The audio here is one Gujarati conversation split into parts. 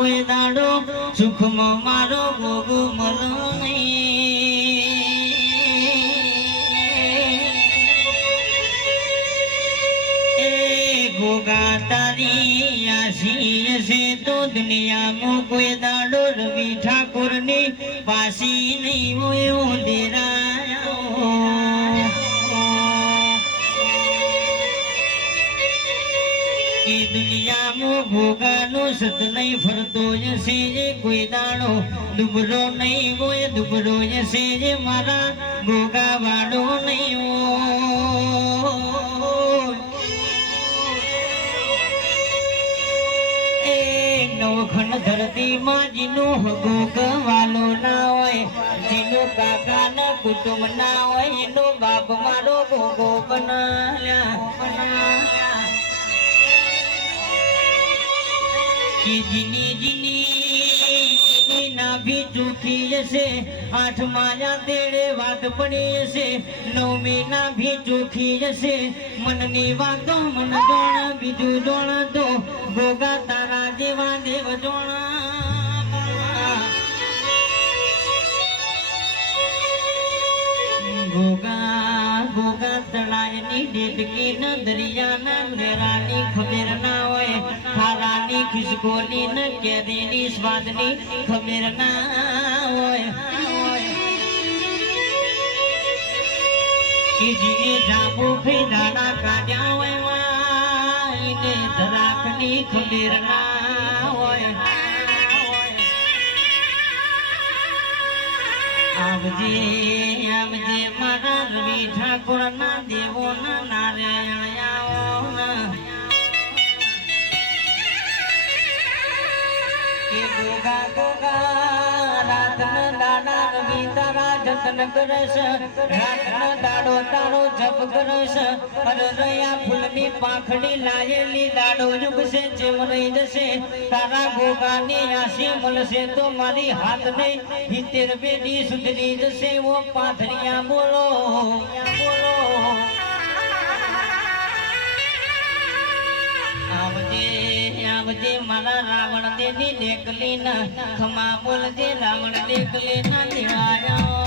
કોઈ દાડો સુખમાં મારો ભોગ મળો નહીં. ગોગા તારી આશી છે તો દુનિયામાં કોઈ દાડો રવિ ઠાકોરની પાસી નહીં હોય ડેરાયો દુનિયામાં ભોગાનો સત નહીં ફરતો જશે જે કોઈ દાડો દુબરો નહીં હોય દુબરો જશે જે મારા ભોગા વાડો નહીં નવખંડ ધરતીમાં જેનું હગો ગવાલો ના હોય. જીનું કાકા ના કુટુંબ ના હોય, એનો બાપ મારો ભોગો બનાવ્યા બનાવ્યા કે જીની નાભી ચૂકી જશે આઠ માયા તેડે વાત પડી જશે નવમી નાભી ચૂકી જશે મનની વાતો મન જોણ, બીજું જોણ તો ભોગા તારા જેવા દેવ જોણા. ગોગા ગોગા તળાયની ડેટકી ન દરિયાના લેરાની ખબર ના હોય. ખારાની ખિસકોલી ન કેરીની સ્વાદની ખબર ના હોય. કે જીને ફી દાડા કાઢ્યા હોય વાઈને ધરાકની ખબર ના હોય. આવજે. આવજે મારા રવિ ઠાકોર ના દેવો ના નારાયણ આવો ના એ ગોગા ગોગા તારા કરશ, રાતનો દાડો તારો જપ કરશ અરરયા ફૂલની પાંખડી લાયેલી દાડો જુગશે જેમ રહી જશે, તારા ગોગાની આશી મળશે તો મારી હાથને હિતેર બેડી સુધરી જશે. ઓ પાથરિયા, બોલો બોલો. આવજે મારા રાવણ દેની દેખલી ના ખમા બોલજે, રાવણ દેખલી ના દેવાયા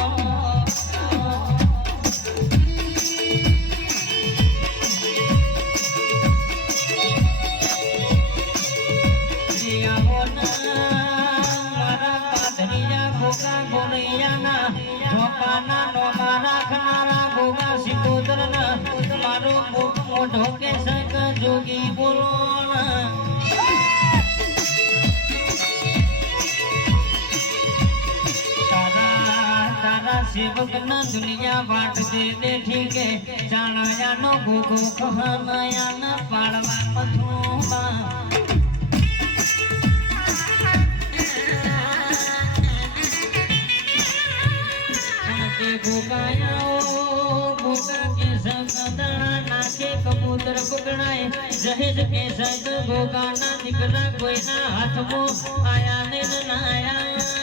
સેવક ના દુનિયા વાટ દે દે ઠીકે જાણ્યા નો ગોગો કહાનયા ના પાડવા પથુમાં કે કે કબૂતર પકડાય. જહેજ કે સગ ગોગાના દીકરા કોઈના હાથમાં આયા ને ના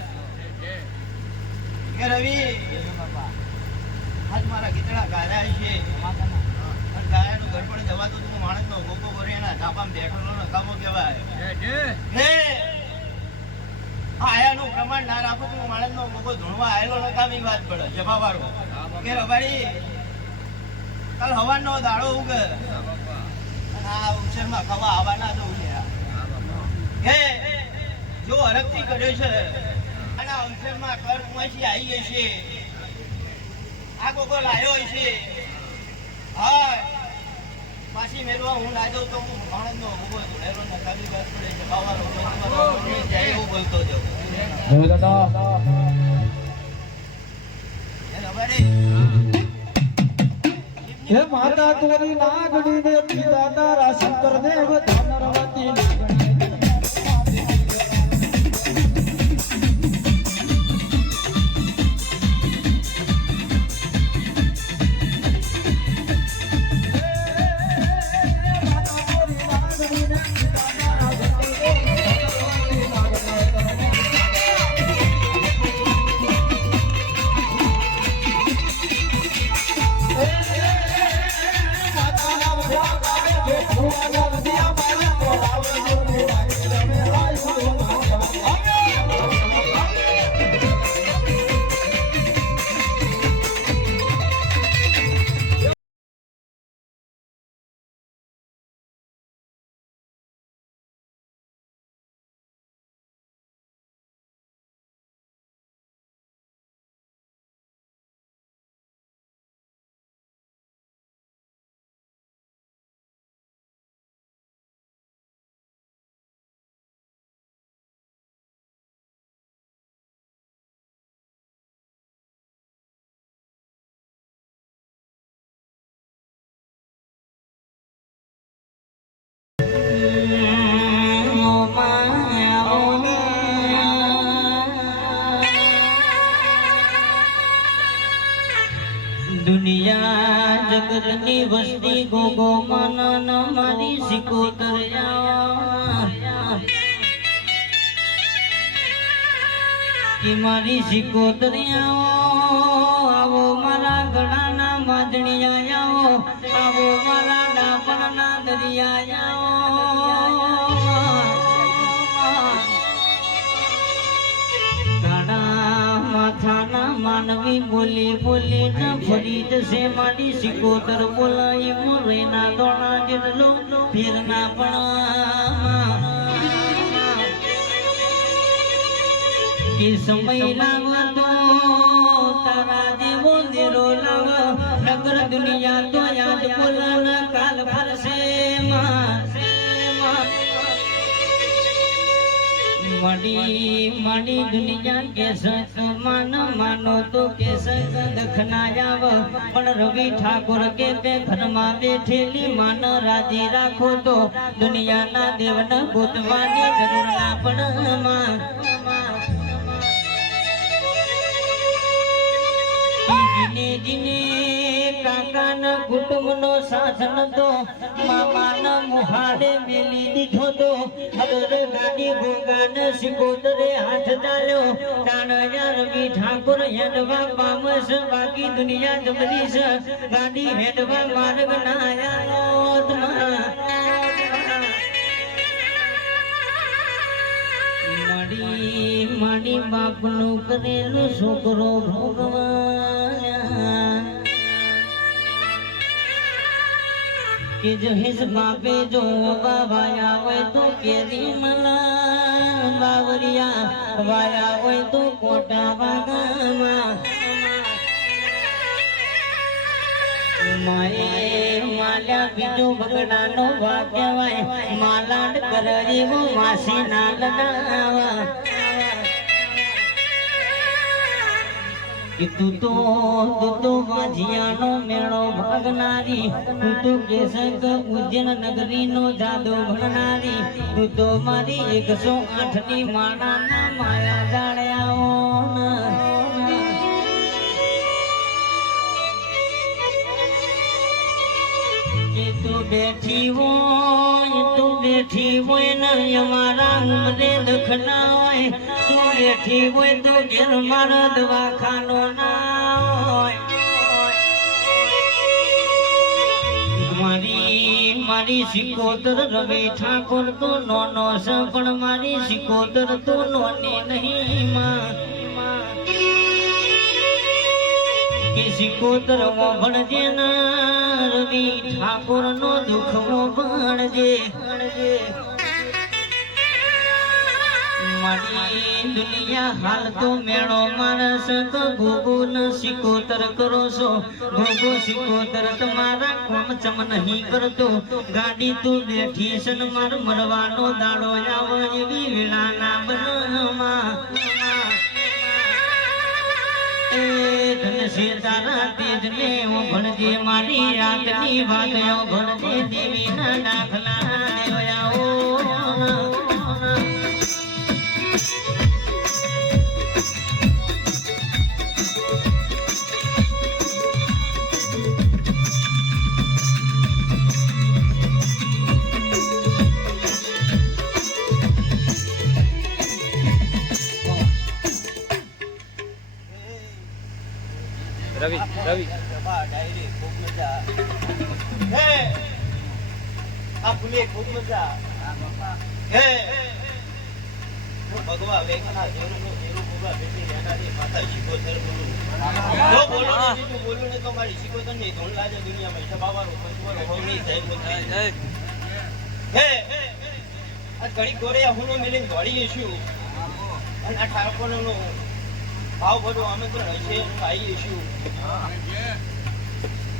કે રવિ? આજ મારા ગીતડા ગાયા છે. પણ ગાયાનું ઘર પણ જવાતું તું માણસનો ગોપો કરે એના ધાપામાં બેઠેલો નકામો કહેવાય. હે આયાનું પ્રમાણ ના રાખો તો માણસનો મોકો ધૂણવા આયેલો નતા બી વાત પડે. જવા વાળો કે રબાડી કાલ હવાનો દાડો ઉગે. અને આ ઉછેરમાં ખવા આવવાના તો ઉલ્યા હે જો હરકતી કર્યો છે. અને આ ઉછેરમાં કર કુંવાસી આવી ગઈ છે. આ કોકો લાયો છે. હા. પાછી મેળવા હું ના તો હું માણસનો ઊભો ધોળેલો નતા બી પડે જવાવાળો જાય એવું બોલતો જાઉં હે માતા તોરી નાગણી ને પિતા તારા શંકર દેવ ધનરવતી દુનિયા જગતની વસ્તી ગોગો મનન મારી સિકોતર મારી સિકોતર આવો મારા ગળાના માદણિયા માનવી બોલી બોલી ના ફરી જશે મારી સિકોતર બોલાય મોરેના દોણા જેટલો ફેરના પણ એ સમય લાગતો તારા જેવો દેરો નગર દુનિયા તો યાદ બોલાના કાલ ફરશે માં મડી મડી દુનિયા કે સતમાન માનો તો કે દખના આવ પણ રવિ ઠાકોર કે તે ઘરમાં બેઠેલી માન રાજી રાખો તો દુનિયાના દેવન ગોતવાની જરૂર ના પણ માં જીને જીને કાકાના કુટુંબનો સાધન તો મામાના મુહાડે મેલી દીધો તો અગર ગાડી ગોગાન સિકોતરે હાથ ચાલ્યો. તાણયા રવિ ઠાકોર હેડવા પામસ, બાકી દુનિયા જબરી છે ગાડી હેડવા માર્ગ ના આવ્યો મણી મડી બાપનું કરેલું છોકરો ભોગવાયા. કે જો હિસ બાપે જો બાબા આવે તો કેરી મલા બાવરિયા વાયા હોય તો કોટા બાગામાં માએ માલ્યા બીજો બગડાનો ભાગ કહેવાય માલાડ કરજીવો માસી ના લડાવા કે તું તો ભણનારી તું તો મારી એકસો આઠની માણાના માયા જાણ્યાઓ બેઠી હોય, તું બેઠી હોય ને અમારા ઉમરે દખના હોય બેઠી હોય તો ઘેર મારો દવાખાનો ના હોય. મારી મારી સિકોતર રવિ ઠાકોર તો નોનો છે પણ મારી સિકોતર તો નોની નહીં માં. કે સિકોતર વભણજે ના, રવિ ઠાકોર નો દુઃખ વભણજે મેળો માણસ ન કરો છો. ગાડી તું બેઠી છે ને માર મરવાનો દાડો આવો એવી વિલાના બનમાં ભણજે મારી રાતની વાત ભણજે દેવીના દાખલા. દેવયા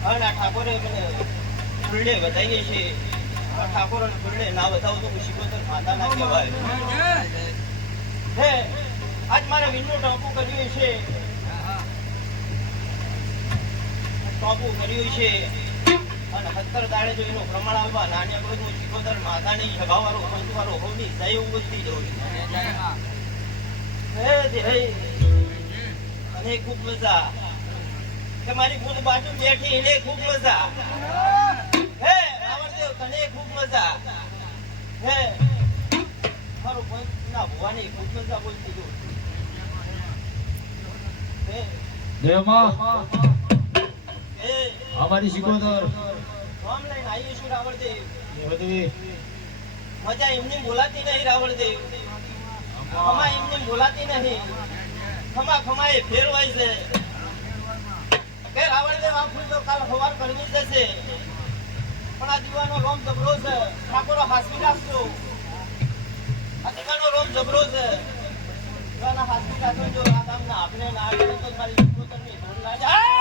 અને આ ઠાકોરે વધારીએ છે ઠાકોર ના વધાવો તો શિકોતર માતા ના હે આજ મારે વિન્ડો ટોપુ કર્યું છે ટોપુ કર્યું છે. અને સત્તર દાડે જો એનું પ્રમાણ આવવા નાની હું શિકોતર માતાની સભાવાળો પંચવાળો હોવની સહી હે હે. અને ખૂબ મજા. તમારી ગુણ બાજુ બેઠી એને ખૂબ મજા. હે, રાવણદેવ, તને ખૂબ મજા. હે. મારો પંચ ના ભવાની ખૂબ મજા બોલતી જોઈ દેવમાં. અમારી સિકોતર રામ લઈને આવીએ છું રાવણદેવ મજા એમની બોલાતી નહીં રાવણદેવ ખમા એમની બોલાતી નહીં. ખમા ખમા એ ફેરવાય છે. કે રાવણદેવ આ ફૂલ તો કાલ સવાર કરવી જશે પણ આ દીવાનો રોમ જબરો છે. ઠાકોરો હાસવી રાખજો. આ દીવાનો રોમ જબરો છે. દીવાના હાસવી રાખજો. આ કામ ના આપણે ના આવે તો મારી શિકોતરની ના લાગે.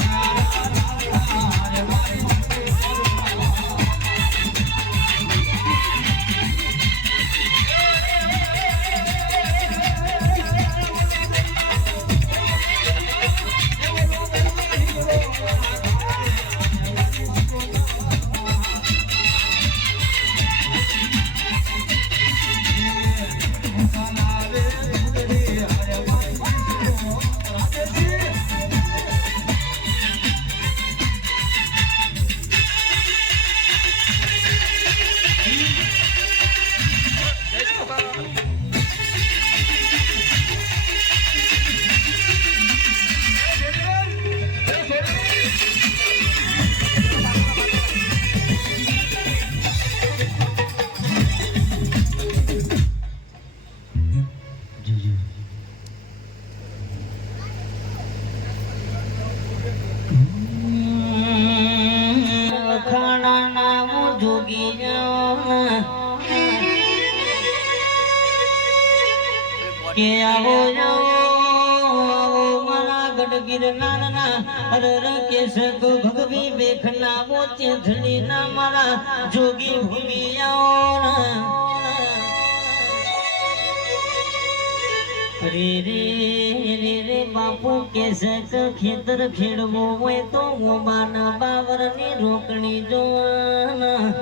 રે રે રે રે, બાપુ કેસ ખેતર ખેડવો હોય તો મોબાન બાવરની રોકણી જોવાના.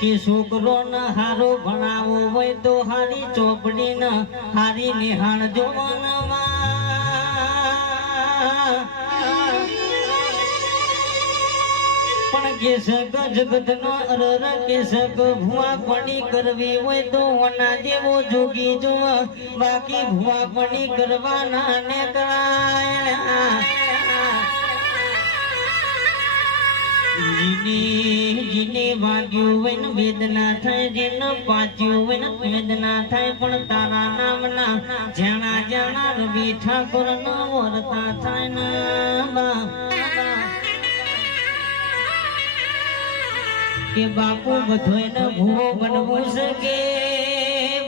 કે છોકરો ના હારો ભણાવવો હોય તો હારી ચોપડી ના હારી નિહાળ જોવાના. બાકી ભુવા પણી કરવાના ને વેદના થાય જેને પાચ્યું હોય ને વેદના થાય, પણ તારા નામના જાણા જાણા રવિ ઠાકોર નો વર્તા થાય ને કે બાપુ બધોયને ભૂવો બનવું છે કે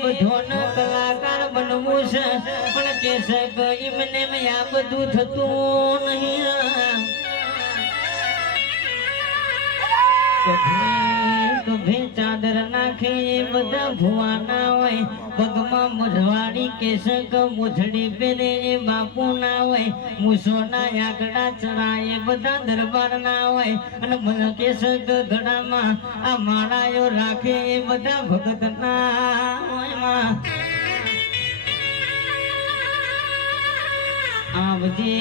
બધોને કલાકાર બનવું છે? પણ કે છે કે એમને આ બધું થતું નહીં. ચાદર નાખે બધા ભુવાના હોય. પગમાં મઢવાડી કેસક મોથડી પહેરે એ બાપુ ના હોય. મૂસોના આંકડા ચડાય એ બધા દરબાર ના હોય. અને મને કેસક ગળામાં આ માળાયો રાખે એ બધા ભગત ના હોય આવજે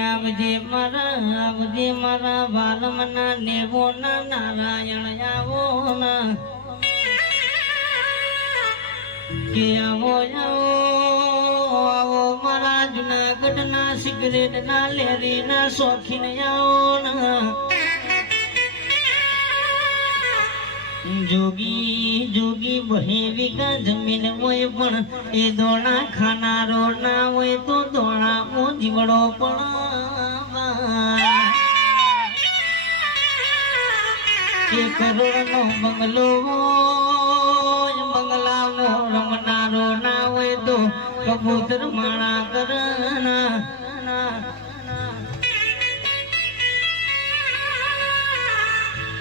આવજે મારા આવજે મારા વાલમના નેવો ના નારાયણ આવો ના. કે આવો આવો આવો મારા જુનાગઢ ના સિગરેટ ના લેરી ના શોખીન આવો ના. જોગી જોગી બહે વિગા જમીન હોય પણ એ દોણા ખાનારો ના હોય તો દોણા ઓ જીવડો પણ એ કરોડ નો બંગલો બંગલા નો રમનારો ના હોય તો કબૂતર માણા કરના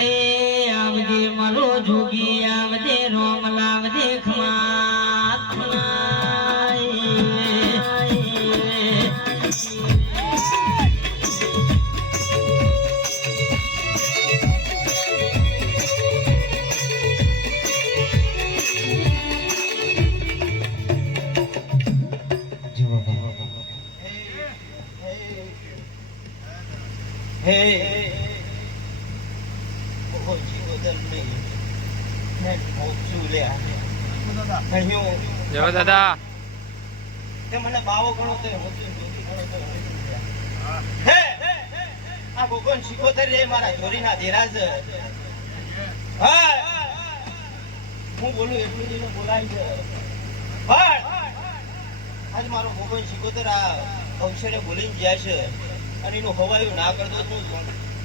એ આવજે મારો જોગી આવજે જય દાદા. તે મને બાવો ગણો તે. હે આ ગોગન શીખોતર રે મારા જોરીના દેરાજ હા, હું બોલું એટલું જ બોલાય છે. પણ આજ મારો ગોગન શીખોતર આ અવસરે બોલીને ગયા છે. અને એનું હવાયું ના કરતો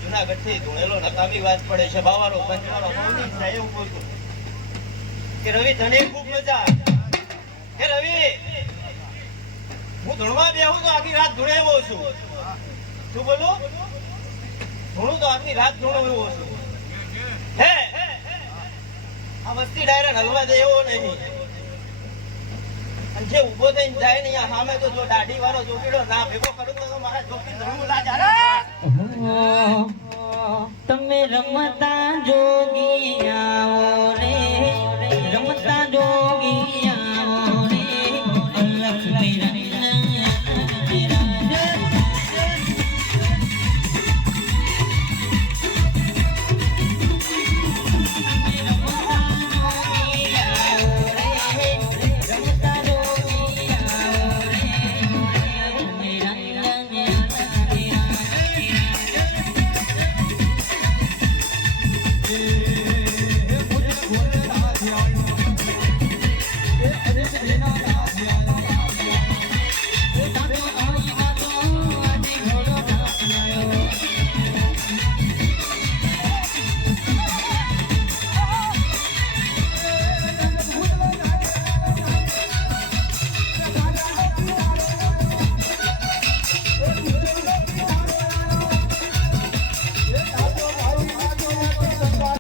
જુનાગઢથી ધોણેલો નકામી વાત પડે છે. બાવારો પંચવાળો કોની જાય એવું બોલતો. કે રવિ તને ખૂબ મજા હલવા દે નહીં અને જે ઊભો થઈને જાય ને સામે તો જો દાઢી વાળો ચોકીડો ના ભેગો કરું તો મારા! તમે રમતા જોગી આવો